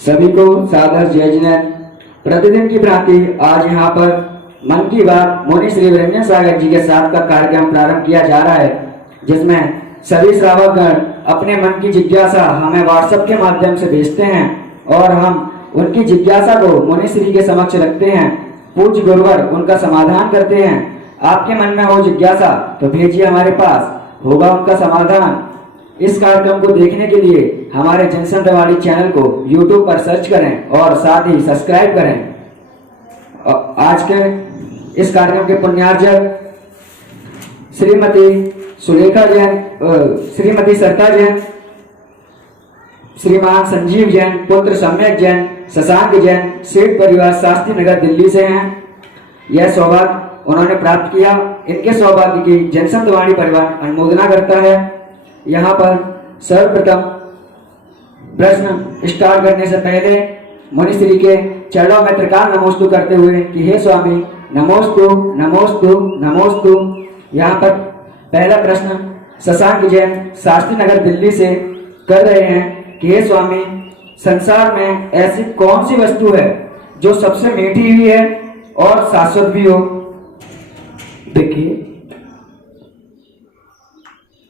सभी को सादर जय जिनेन्द्र। प्रतिदिन की भांति आज यहाँ पर मन की बात मुनि श्री वीरेंद्र सागर जी के साथ का कार्यक्रम प्रारंभ किया जा रहा है, जिसमें सभी श्रावकगण अपने मन की जिज्ञासा हमें व्हाट्सएप के माध्यम से भेजते हैं और हम उनकी जिज्ञासा को मुनि श्री के समक्ष रखते हैं। पूज्य गुरुवर उनका समाधान करते हैं। आपके मन में हो जिज्ञासा तो भेजिए हमारे पास, होगा उनका समाधान। इस कार्यक्रम को देखने के लिए हमारे जनसंतवाणी चैनल को YouTube पर सर्च करें और साथ ही सब्सक्राइब करें। आज के इस कार्यक्रम के पुण्यार्जक श्रीमती सुलेखा जैन, श्रीमती सरिता जैन, श्रीमान संजीव जैन, पुत्र सम्यक जैन, शशांक जैन, सेठ परिवार शास्त्री नगर दिल्ली से हैं। यह सौभाग्य उन्होंने प्राप्त किया। इनके सौभाग्य की जनसंतवाणी परिवार अनुमोदना करता है। यहाँ पर सर्वप्रथम प्रश्न स्टार्ट करने से पहले मुनि श्री के चरणों में त्रिकाल नमोस्तु करते हुए कि हे स्वामी नमोस्तु नमोस्तु नमोस्तु। यहाँ पर पहला प्रश्न शशांक जैन शास्त्री नगर दिल्ली से कर रहे हैं कि हे स्वामी, संसार में ऐसी कौन सी वस्तु है जो सबसे मीठी हुई है और शाश्वत भी हो? देखिए,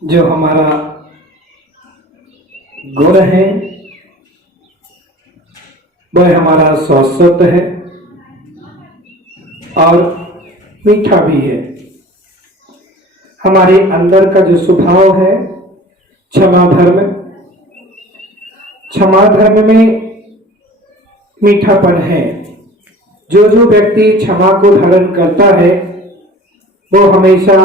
जो हमारा गुण है वह हमारा शाश्वत है और मीठा भी है। हमारे अंदर का जो स्वभाव है क्षमा धर्म में मीठापन है। जो व्यक्ति क्षमा को धारण करता है वो हमेशा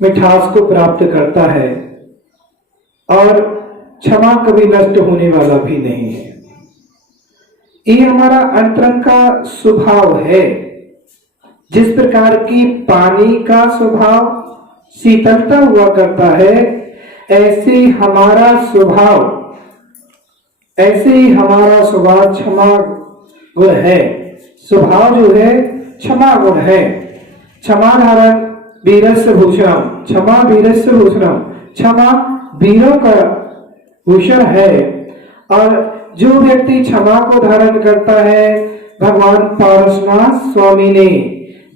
मिठास को प्राप्त करता है और क्षमा कभी नष्ट होने वाला भी नहीं है। ये हमारा अंतरंग का स्वभाव है। जिस प्रकार की पानी का स्वभाव शीतलता हुआ करता है, ऐसे ही हमारा स्वभाव क्षमा गुण है। स्वभाव जो है क्षमा गुण है। क्षमा धारण वीरस्य भूषणम, क्षमा वीरस्य भूषणम, क्षमा वीरों का भूषण है। और जो व्यक्ति क्षमा को धारण करता है, भगवान पारसनाथ स्वामी ने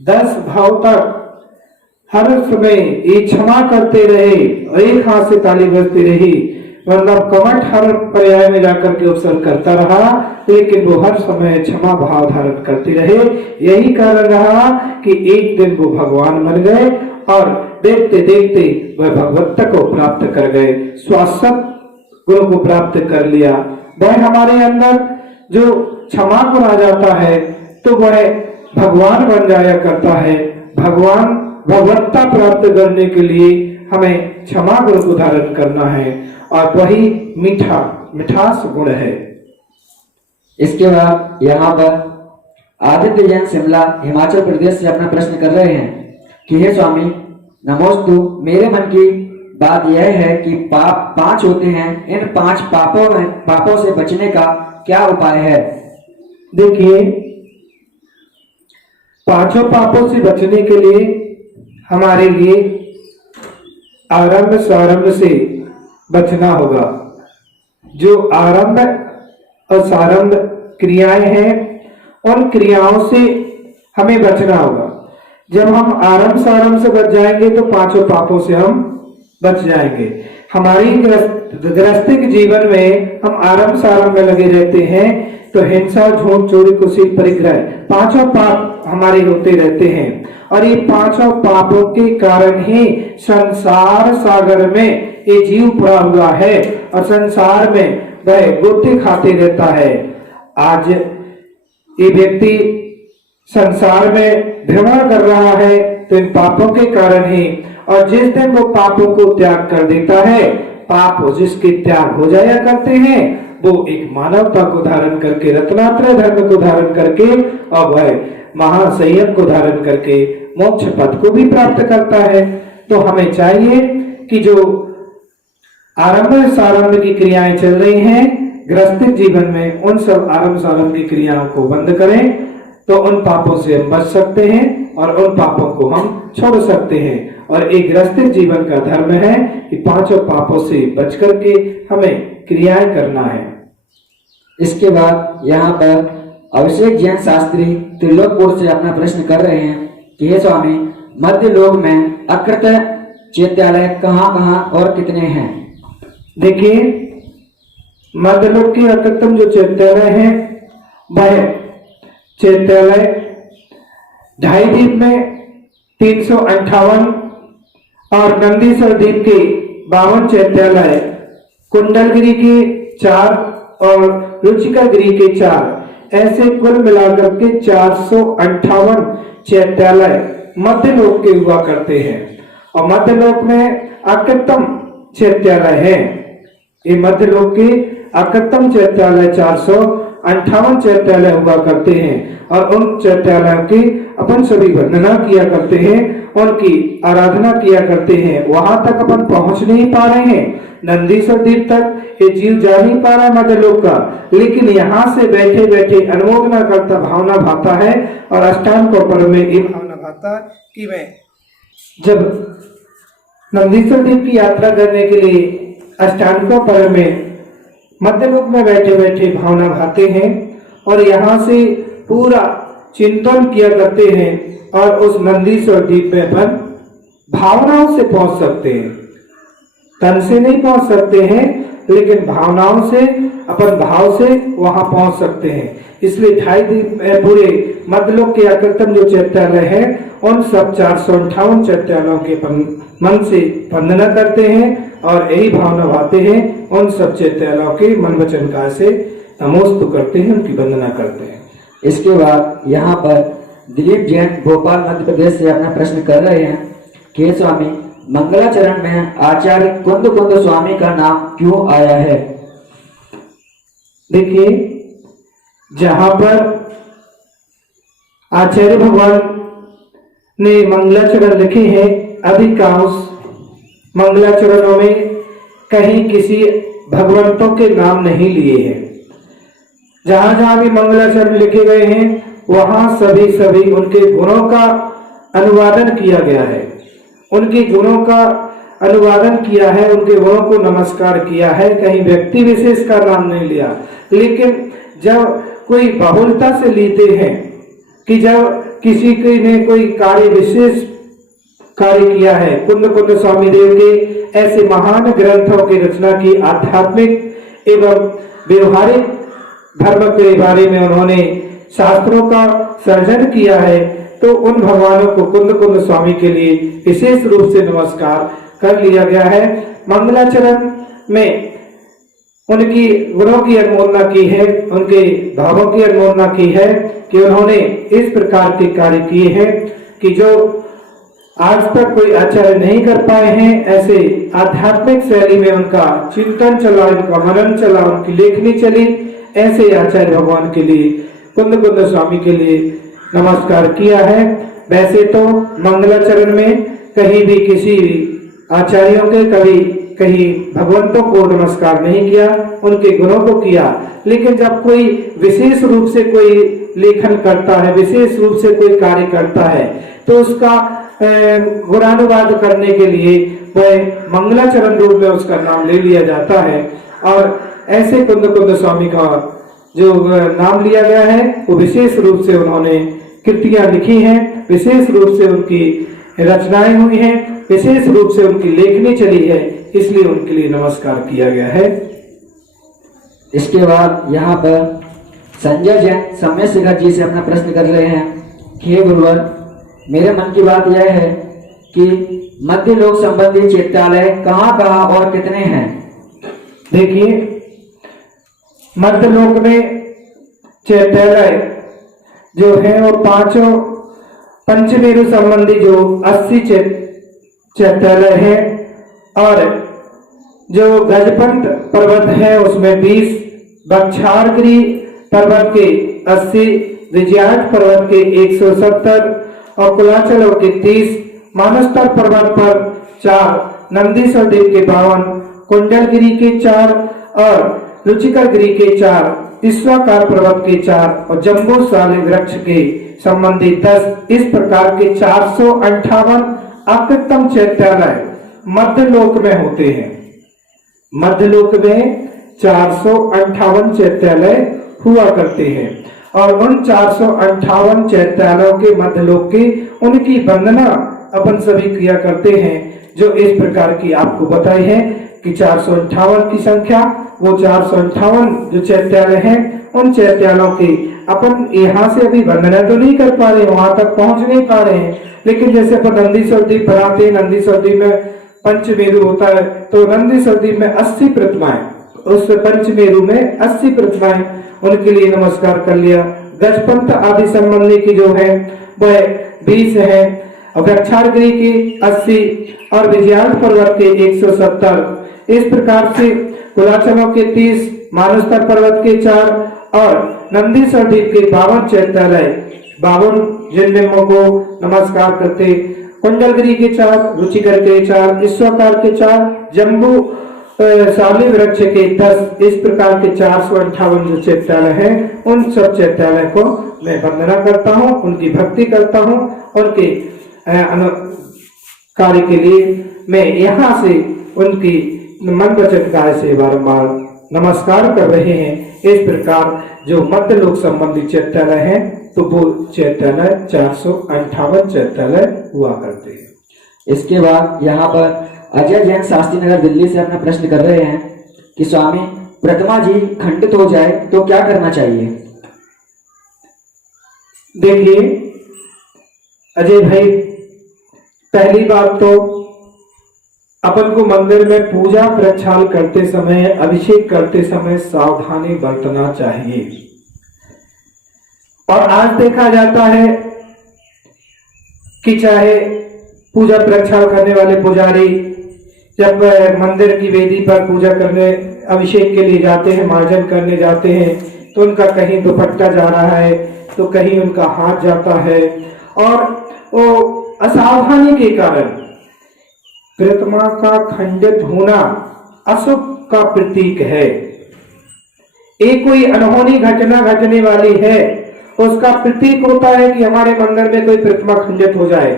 10 भाव तक हर समय ये क्षमा करते रहे और एक हाथ से ताली बजती रही, मतलब कमठ हर पर्याय में जाकर के अवसर करता रहा, लेकिन वो हर समय क्षमा भाव धारण करते रहे। यही कारण रहा कि एक दिन वो भगवान बन गए और देखते देखते वह भगवत्ता को प्राप्त कर गए, शाश्वत गुरु को प्राप्त कर लिया। वह हमारे अंदर जो क्षमा गुण आ जाता है तो वह भगवान बन जाया करता है। भगवत्ता प्राप्त करने के लिए हमें क्षमा गुण को धारण करना है और वही मिठास गुण है। इसके बाद यहाँ पर आदित्य जैन शिमला हिमाचल प्रदेश से अपना प्रश्न कर रहे हैं कि हे स्वामी नमोस्तु, मेरे मन की बात यह है कि पाप 5 होते हैं। इन 5 पापों से बचने का क्या उपाय है? देखिए, 5 पापों से बचने के लिए हमारे लिए आरंभ सारंभ से बचना होगा। जो आरंभ और सारंभ क्रियाएं हैं उन क्रियाओं से हमें बचना होगा। जब हम आरंभ सारंभ से बच जाएंगे तो 5 पापों से हम बच जाएंगे। हमारी गृहस्थिक जीवन में हम आरंभ सारंभ में लगे रहते हैं तो हिंसा, झूठ, चोरी, कुशील, परिग्रह 5 पाप हमारे होते रहते हैं और ये 5 पापों के कारण ही संसार सागर में ये जीव पड़ा हुआ है और संसार में वह गोते खाते रहता है। आज ये व्यक्ति संसार में भ्रमण कर रहा है तो इन पापों के कारण ही, और जिस दिन वो पापों को त्याग कर देता है, पाप जिसके त्याग हो जाया करते हैं, वो एक मानवता को धारण करके, रत्नात्रय धर्म को धारण करके और वह महासंयम को धारण करके मोक्ष पद को भी प्राप्त करता है। तो हमें चाहिए कि जो आरंभ सारंभ की क्रियाएं चल रही हैं गृहस्थिक जीवन में, उन सब आरंभ सारंभ की क्रियाओं को बंद करें तो उन पापों से हम बच सकते हैं और उन पापों को हम छोड़ सकते हैं। और एक गृहस्थिक जीवन का धर्म है कि 5 पापों से बच करके हमें क्रियाएं करना है। इसके बाद यहाँ पर अभिषेक जैन शास्त्री त्रिलोकपुर से अपना प्रश्न कर रहे हैं कि हे स्वामी, मध्य लोक में अकृत चैत्यालय कहाँ कहाँ और कितने हैं? देखिए, मध्यलोक के अकृतम जो चैत्यालय है वह चैत्यालय ढाई द्वीप में 358 और नंदीश्वर द्वीप के 52 चैत्यालय, कुंडलगिरी के 4 और रुचिकागिरी के 4, ऐसे कुल मिलाकर के 458 चैत्यालय मध्यलोक के हुआ करते हैं। और मध्यलोक में अकृतम चैत्यालय है। ये मध्यलोक के अकृतम चैत्यालय 458 चैत्यालय हुआ करते हैं और उन चैत्यालयों की अपन सभी वंदना किया करते हैं, उनकी आराधना किया करते हैं। वहां तक अपन पहुंच नहीं पा रहे हैं, नंदीश्वर द्वीप तक ये जीव जा नहीं पा रहा है मध्यलोक का, लेकिन यहाँ से बैठे बैठे अनुमोदना करता भावना भाता है और अष्टांग पर्व में ये भावना भाता कि मैं जब नंदीश्वर द्वीप की यात्रा करने के लिए अष्टांग पर्व में मध्यलोक में बैठे बैठे भावना भाते हैं और यहाँ से पूरा चिंतन किया करते हैं और उस नंदीश्वर द्वीप में अपन भावनाओं से पहुंच सकते हैं। तन से नहीं पहुंच सकते हैं, लेकिन भावनाओं से, अपन भाव से वहां पहुंच सकते हैं। इसलिए ढाई द्वीप पूरे मध्यलोक के अकृतम जो चैत्यालय है, उन सब 458 चैत्यालयों के मन से वंदना करते हैं और यही भावना भाते हैं। उन सब चैत्यालयों के मन वचन काया से नमोस्तु करते हैं, उनकी वंदना करते हैं। इसके बाद यहाँ पर दिलीप जैन भोपाल मध्य प्रदेश से अपना प्रश्न कर रहे हैं कि स्वामी, मंगलाचरण में आचार्य कुंद कुंद स्वामी का नाम क्यों आया है? देखिए, जहां पर आचार्य भगवान ने मंगलाचरण लिखे हैं, अधिकांश मंगलाचरणों में कहीं किसी भगवंतों के नाम नहीं लिए हैं। जहां जहां भी मंगलाचरण लिखे गए हैं वहां सभी उनके गुणों का अनुवादन किया गया है, उनके गुणों का अनुवादन किया है, उनके गुणों को नमस्कार किया है। कहीं व्यक्ति विशेष का नाम नहीं लिया। लेकिन जब कोई बहुलता से लेते हैं कि जब किसी ने कोई कार्य विशेष कार्य किया है, कुंद कुंद स्वामी देव के ऐसे महान ग्रंथों की रचना की, आध्यात्मिक एवं व्यवहारिक धर्म के बारे में उन्होंने शास्त्रों का सर्जन किया है, तो उन भगवानों को कुंद कुंद स्वामी के लिए विशेष रूप से नमस्कार कर लिया गया है। मंगलाचरण में उनकी गुणों की अनुमोदना की है, उनके भावों की अनुमोदना की है कि उन्होंने इस प्रकार के कार्य किए हैं कि जो आज तक कोई आचार्य नहीं कर पाए हैं। ऐसे आध्यात्मिक शैली में उनका चिंतन चला, उनका मनन चला, उनकी लेखनी चली। ऐसे आचार्य भगवान के लिए, कुंद कुंद स्वामी के लिए नमस्कार किया है। वैसे तो मंगलाचरण में कहीं भी किसी आचार्यों के कभी कहीं भगवंतों को नमस्कार नहीं किया, उनके गुणों को किया। लेकिन जब कोई विशेष रूप से कोई लेखन करता है, विशेष रूप से कोई कार्य करता है, तो उसका गुणानुवाद करने के लिए वह मंगलाचरण रूप में उसका नाम ले लिया जाता है। और ऐसे कुंद कुंद स्वामी का जो नाम लिया गया है वो विशेष रूप से उन्होंने कृतियां लिखी हैं, विशेष रूप से उनकी रचनाएं हुई हैं, विशेष रूप से उनकी लेखनी चली है, इसलिए उनके लिए नमस्कार किया गया है। इसके बाद यहाँ पर संजय जैन सम्य शिखर जी से अपना प्रश्न कर रहे हैं कि हे गुरुवर, मेरे मन की बात यह है कि मध्य लोक संबंधी चैत्यालय कहाँ कहाँ और कितने हैं? देखिए, मध्य लोक में चैत्यालय जो है वो पांचों पंचमेरु संबंधी जो 80 चैत्यालय है, और जो गजपंत पर्वत है उसमें 20, बक्षारगिरी पर्वत के 80, विजयाट पर्वत के 170 और कुलाचल के 30, मानसतर पर्वत पर 4, नंदीश्वर देव के 52, कुंडलगिरी के 4 और रुचिकागिरी के 4, ईश्वाकार पर्वत के 4 और जम्बू साले वृक्ष के संबंधी 10, इस प्रकार के 458 अकृतम चैत्यालय मध्यलोक में होते हैं। मध्यलोक में 458 चैत्यालय हुआ करते हैं और उन 458 चैत्यालयों के मध्यलोक की उनकी वंदना अपन सभी किया करते हैं, जो इस प्रकार की आपको बताई है कि 458 की संख्या, वो 458 जो चैत्यालय हैं उन चैत्यालयों की अपन यहाँ से अभी वंदना तो नहीं कर पा रहे, वहां तक पहुंच नहीं पा रहे हैं, लेकिन जैसे अपन नंदीश्वर द्वीप पर आते हैं, नंदीश्वर द्वीप में पंचमेरु होता है, तो नंदीश्वर द्वीप में 80 प्रतिमाएं, उस पंचमेरु में 80 प्रतिमाएं, उनके लिए नमस्कार कर लिया। गजपंथ आदि संबंधी की जो है वह 20 है, वृक्षारगिरी की 80 और विजयार्थ पर्वत के 170, इस प्रकार से कुलाचलों के 30, मानसतर पर्वत के 4 और नंदीश्वर द्वीप के 52 चैत्यालय, 52 जिनमें को नमस्कार करते, कुंडलगिरी के 4, रुचिकर के 4, ईश्वरकार के 4, जम्बू साली वृक्ष के 10, इस प्रकार के 458 जो चैत्यालय हैं उन सब चैत्यालय को मैं वंदना करता हूँ, उनकी भक्ति करता हूँ, उनके कार्य के लिए मैं यहाँ से उनकी मन वचन कार्य से बारंबार नमस्कार कर रहे हैं। इस प्रकार जो मध्य लोक संबंधी चैत्यालय हैं तो वो चैत्यालय 458 चैत्यालय हुआ करते हैं। इसके बाद यहाँ पर अजय जैन शास्त्री नगर दिल्ली से अपना प्रश्न कर रहे हैं कि स्वामी प्रतिमा जी खंडित हो जाए तो क्या करना चाहिए? देखिए अजय भाई, पहली बात तो अपन को मंदिर में पूजा प्रक्षाल करते समय, अभिषेक करते समय सावधानी बरतना चाहिए। और आज देखा जाता है कि चाहे पूजा प्रक्षाल करने वाले पुजारी जब मंदिर की वेदी पर पूजा करने, अभिषेक के लिए जाते हैं, मार्जन करने जाते हैं, तो उनका कहीं दुपट्टा जा रहा है तो कहीं उनका हाथ जाता है, और वो असावधानी के कारण प्रतिमा का खंडित होना अशुभ का प्रतीक है। एक कोई अनहोनी घटना घटने वाली है, उसका प्रतीक होता है कि हमारे मंदिर में कोई प्रतिमा खंडित हो जाए।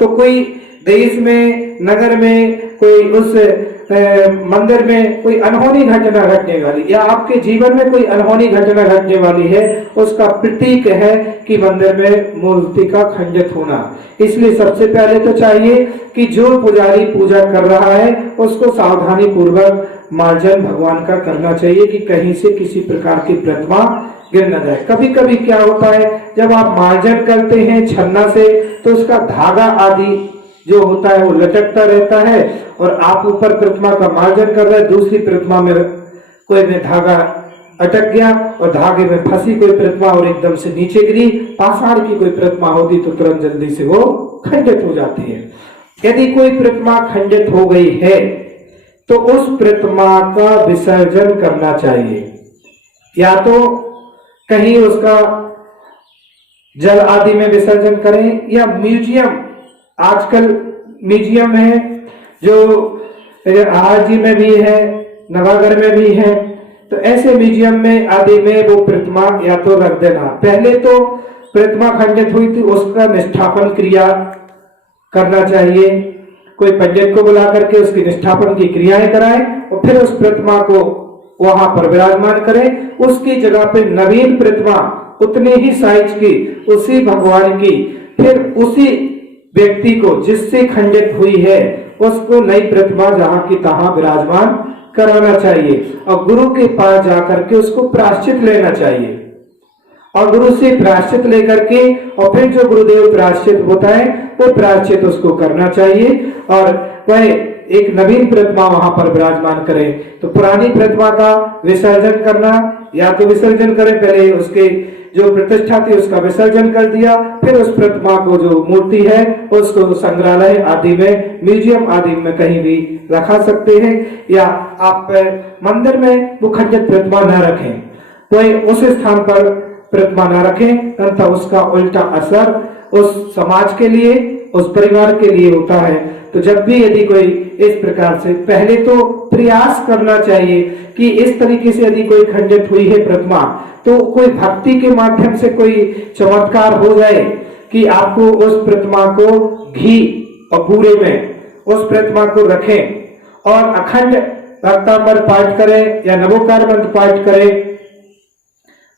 तो कोई देश में, नगर में, कोई उस मंदिर में कोई अनहोनी घटना घटने वाली, या आपके जीवन में कोई अनहोनी घटना घटने वाली है, उसका प्रतीक है कि मंदिर में मूर्ति का खंडित होना। इसलिए सबसे पहले तो चाहिए कि जो पुजारी पूजा कर रहा है उसको सावधानी पूर्वक मार्जन भगवान का करना चाहिए कि कहीं से किसी प्रकार की प्रतिमा गिर न जाए। कभी कभी क्या होता है, जब आप मार्जन करते हैं छन्ना से तो उसका धागा आदि जो होता है वो लटकता रहता है, और आप ऊपर प्रतिमा का मार्जन कर रहे हैं, दूसरी प्रतिमा में कोई में धागा अटक गया और धागे में फंसी कोई प्रतिमा और एकदम से नीचे गिरी। पाषाण की कोई प्रतिमा होती तो तुरंत जल्दी से वो खंडित हो जाती है। यदि कोई प्रतिमा खंडित हो गई है तो उस प्रतिमा का विसर्जन करना चाहिए, या तो कहीं उसका जल आदि में विसर्जन करें, या म्यूजियम, आजकल म्यूजियम है जो आरजी में भी है, नवागढ़ में भी है, तो ऐसे म्यूजियम में आदि में वो प्रतिमा या तो रख देना। पहले तो प्रतिमा खंडित हुई थी उसका निष्ठापन क्रिया करना चाहिए, कोई पंडित को बुला करके उसकी निष्ठापन की क्रियाएं कराएं और फिर उस प्रतिमा को वहां पर विराजमान करें। उसकी जगह पे नवीन प्रतिमा उतने ही साइज की, उसी भगवान की, फिर उसी व्यक्ति को जिससे खंडित हुई है उसको नई प्रतिमा जहां की तहां विराजमान कराना चाहिए, और गुरु के पास जाकर के उसको प्रायश्चित लेना चाहिए, और गुरु से प्रायश्चित लेकर के और फिर जो गुरुदेव प्रायश्चित होता है वो प्रायश्चित उसको करना चाहिए, और वह एक नवीन प्रतिमा वहां पर विराजमान करें। तो पुरानी प्रतिमा का विसर्जन करना, या तो विसर्जन करें, पहले उसके जो प्रतिष्ठा थी उसका विसर्जन कर दिया, फिर उस प्रतिमा को जो मूर्ति है उसको संग्रहालय आदि में, म्यूजियम आदि में कहीं भी रखा सकते हैं, या आप मंदिर में वो खंडित प्रतिमा न रखें, कोई उस स्थान पर प्रतिमा न रखें, तथा उसका उल्टा असर उस समाज के लिए, उस परिवार के लिए होता है। तो जब भी यदि कोई इस प्रकार से, पहले तो प्रयास करना चाहिए कि इस तरीके से यदि कोई खंडित हुई है प्रतिमा, तो कोई भक्ति के माध्यम से कोई चमत्कार हो जाए कि आपको उस प्रतिमा को घी और पूरे में उस प्रतिमा को रखें और अखंड भक्तामृत पाठ करे या नमोकार मंत्र पाठ करे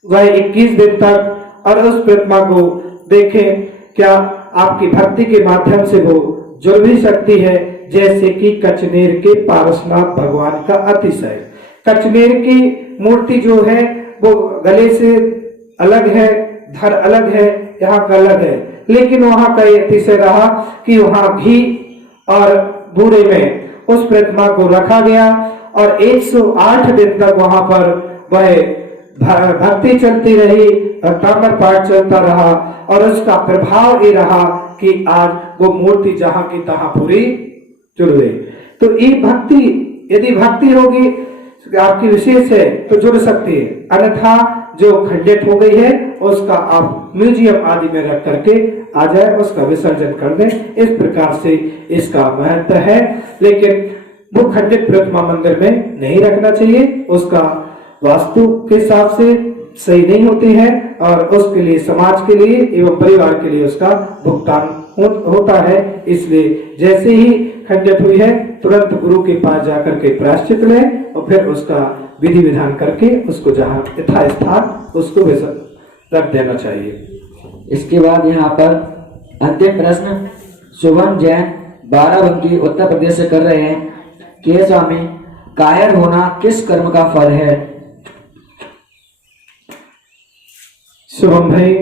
वह 21 दिन तक और उस प्रतिमा को देखें, क्या आपकी भक्ति के माध्यम से वो जुड़ भी सकती है। जैसे कि कचनेर के पारसनाथ भगवान का अतिशय, कचनेर की मूर्ति जो है वो गले से अलग है, धड़ अलग है, यहाँ का अलग है, लेकिन वहां का ये अतिशय रहा कि वहां घी और बूरे में उस प्रतिमा को रखा गया और 108 दिन तक वहां पर वह भक्ति चलती रही, भक्तामृत पाठ चलता रहा और उसका प्रभाव ये रहा कि आज वो मूर्ति जहां की तहां पूरी जुड़ गई। तो ये भक्ति, यदि भक्ति होगी आपकी विशेष है तो जुड़ सकती है, अन्यथा जो खंडित हो गई है उसका आप म्यूजियम आदि में रख करके आ जाए, उसका विसर्जन कर दें। इस प्रकार से इसका महत्व है, लेकिन वो खंडित प्रतिमा मंदिर में नहीं रखना चाहिए, उसका वास्तु के हिसाब से सही नहीं होती है और उसके लिए समाज के लिए एवं परिवार के लिए उसका भुगतान होता है। इसलिए जैसे ही खंडित हुई है तुरंत गुरु के पास जाकर के प्रायश्चित लें और फिर उसका विधि विधान करके उसको जहाँ यथास्थान उसको रख देना चाहिए। इसके बाद यहाँ पर अंतिम प्रश्न शुभम जैन बाराबंकी उत्तर प्रदेश से कर रहे हैं कि स्वामी, कायर होना किस कर्म का फल है? शुभम भाई,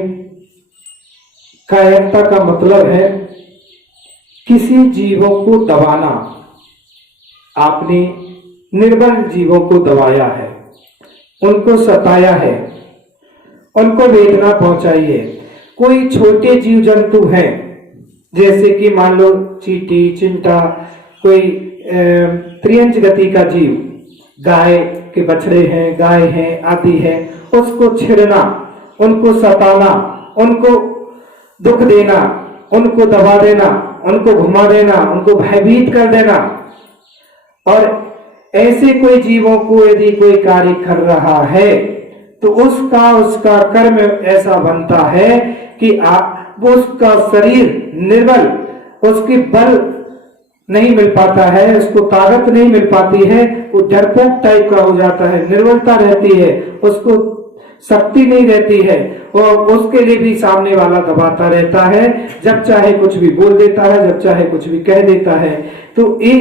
कायरता का मतलब है किसी जीवों को दबाना। आपने निर्बल जीवों को दबाया है, उनको सताया है, उनको वेदना पहुंचाई है। कोई छोटे जीव जंतु हैं, जैसे कि मान लो चींटी, चिंटा, कोई त्रियंच गति का जीव, गाय के बछड़े हैं, गाय हैं आदि है, उसको छेड़ना, उनको सताना, उनको दुख देना, उनको दबा देना, उनको घुमा देना, उनको भयभीत कर देना। और ऐसे कोई जीवों को यदि कोई कार्य कर रहा है तो उसका कर्म ऐसा बनता है कि वो उसका शरीर निर्बल, उसके बल नहीं मिल पाता है, उसको ताकत नहीं मिल पाती है, वो डरपोक टाइप का हो जाता है, निर्बलता रहती है, उसको शक्ति नहीं रहती है और उसके लिए भी सामने वाला दबाता रहता है, जब चाहे कुछ भी बोल देता है, जब चाहे कुछ भी कह देता है। तो ये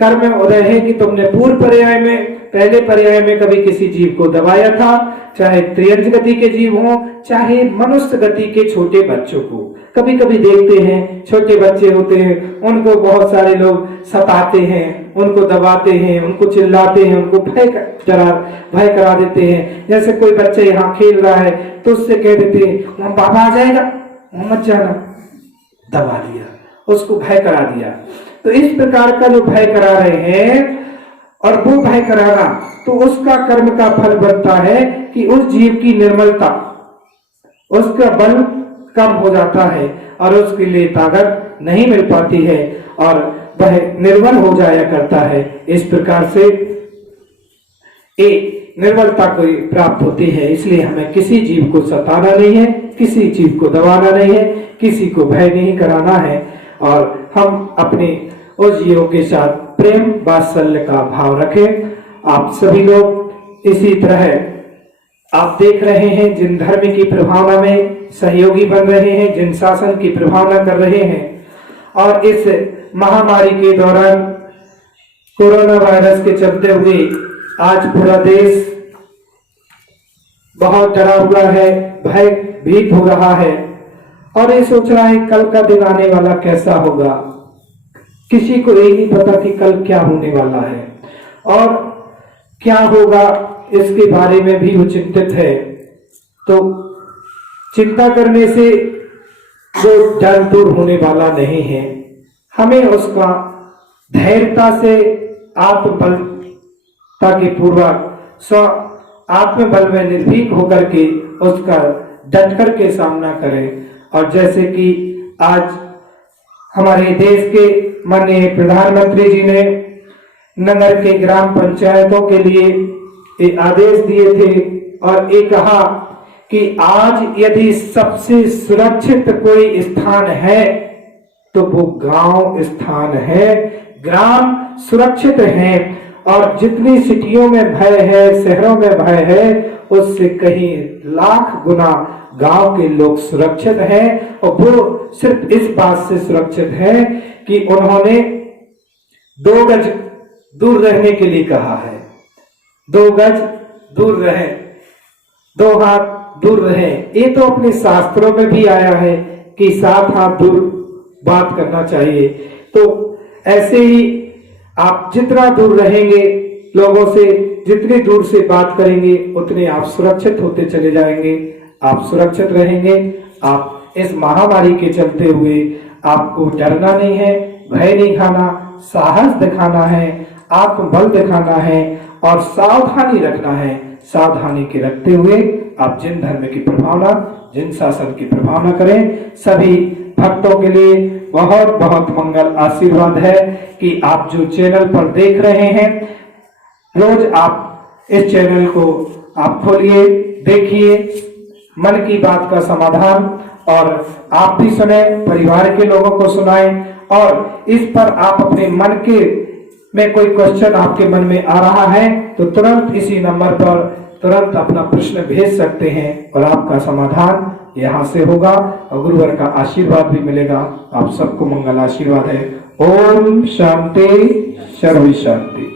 कर्म उदय है कि तुमने पूर्व पर्याय में, पहले पर्याय में कभी किसी जीव को दबाया था, चाहे त्रियंच गति के जीव हों, चाहे मनुष्य गति के छोटे बच्चों को। कभी कभी देखते हैं छोटे बच्चे होते हैं, उनको बहुत सारे लोग सताते हैं, उनको दबाते हैं, उनको चिल्लाते हैं, उनको भय करा देते हैं। जैसे कोई बच्चा यहाँ खेल रहा है तो उससे कह देते हैं वहां बाबा आ जाएगा, वहां मत जाना, दबा दिया, उसको भय करा दिया। तो इस प्रकार का जो भय करा रहे हैं और वो भय कराना, तो उसका कर्म का फल बनता है कि उस जीव की निर्मलता, उसका बल कम हो जाता है और उसके लिए ताकत नहीं मिल पाती है और वह निर्बल हो जाया करता है। इस प्रकार से एक निर्बलता को प्राप्त होती है। इसलिए हमें किसी जीव को सताना नहीं है, किसी जीव को दबाना नहीं है, किसी को भय नहीं कराना है और हम अपने उस जीवों के साथ प्रेम वात्सल्य का भाव रखें। आप सभी लोग इसी तरह आप देख रहे हैं, जिन धर्म की प्रभावना में सहयोगी बन रहे हैं, जिन शासन की प्रभावना कर रहे हैं और इस महामारी के दौरान कोरोना वायरस के चलते हुए आज पूरा देश बहुत डरा हुआ है, भय भीत हो रहा है और ये सोच रहा है कल का दिन आने वाला कैसा होगा। किसी को ये नहीं पता कि कल क्या होने वाला है और क्या होगा, इसके बारे में भी वो चिंतित है। तो चिंता करने से वो डर दूर होने वाला नहीं है। हमें उसका धैर्यता से आत्मबलता के पूर्वक स्व आत्मबल में निर्भीक होकर के उसका डट करके सामना करें। और जैसे कि आज हमारे देश के माननीय प्रधानमंत्री जी ने नगर के ग्राम पंचायतों के लिए एक आदेश दिए थे और ये कहा कि आज यदि सबसे सुरक्षित कोई स्थान है तो वो गांव स्थान है। ग्राम सुरक्षित है और जितनी सिटियों में भय है, शहरों में भय है, उससे कहीं लाख गुना गांव के लोग सुरक्षित हैं। और वो सिर्फ इस बात से सुरक्षित हैं कि उन्होंने 2 गज दूर रहने के लिए कहा है। 2 गज दूर रहे, 2 हाथ दूर रहे। ये तो अपने शास्त्रों में भी आया है कि 7 हाथ दूर बात करना चाहिए। तो ऐसे ही आप जितना दूर रहेंगे लोगों से, जितनी दूर से बात करेंगे, उतने आप सुरक्षित होते चले जाएंगे। आप सुरक्षित रहेंगे। आप इस महामारी के चलते हुए आपको डरना नहीं है, भय नहीं खाना, साहस दिखाना है, आत्मबल दिखाना है और सावधानी रखना है। सावधानी के रखते हुए आप जिन धर्म की प्रभावना, जिन शासन की प्रभावना करें। सभी भक्तों के लिए बहुत बहुत मंगल आशीर्वाद है कि आप जो चैनल पर देख रहे हैं, रोज आप इस चैनल को आप खोलिए, देखिए, मन की बात का समाधान, और आप भी सुने, परिवार के लोगों को सुनाएं। और इस पर आप अपने मन के में कोई क्वेश्चन आपके मन में आ रहा है तो तुरंत इसी नंबर पर तुरंत अपना प्रश्न भेज सकते हैं और आपका समाधान यहाँ से होगा और गुरुवर का आशीर्वाद भी मिलेगा। आप सबको मंगल आशीर्वाद है। ओम शांति, सर्व शांति।